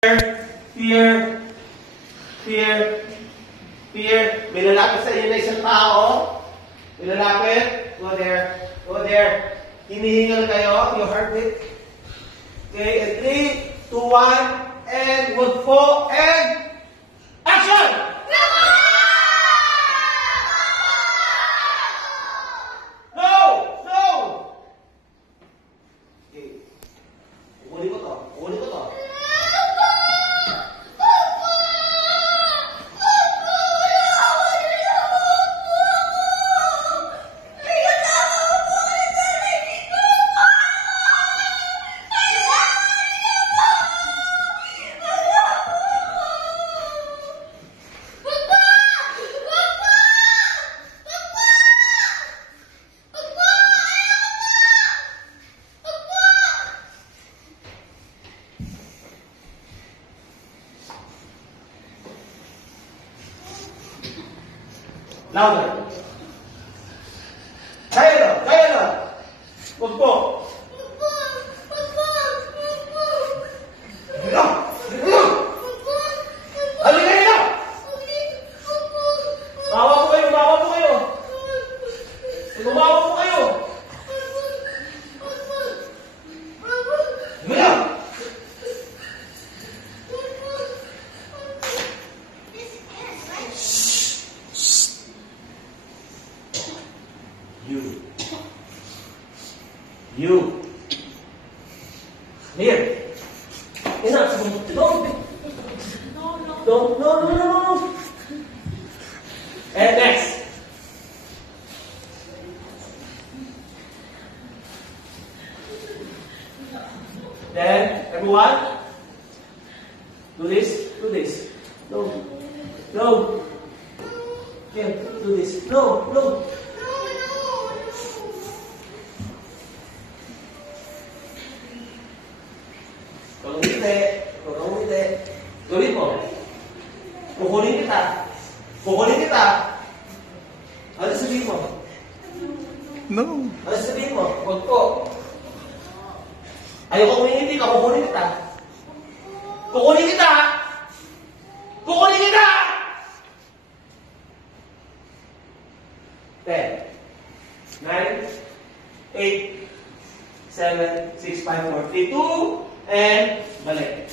Fear. May lalapit sa inyo na isang tao. May lalapit. Go there. Hinihingal kayo. Your heartbeat. Okay, and 3, 2, 1, and 1, 4, and action! No! Okay. Kukunin ko to. Louder. Kaya na. Wag po. Halika na. Bawa po kayo. Lumawa po kayo. You. Here. Enough. No. And next. Then, everyone, do this. No. Here, do this. No. Huwag kang umiti. Gawin mo. Kukunin kita. Ano sabihin mo? No. Ano sabihin mo? Huwag po. Ayoko umiti ka, kukunin kita. Kukunin kita! 10, 9, 8, 7, 6, 5, 4, 3, 2, and balik.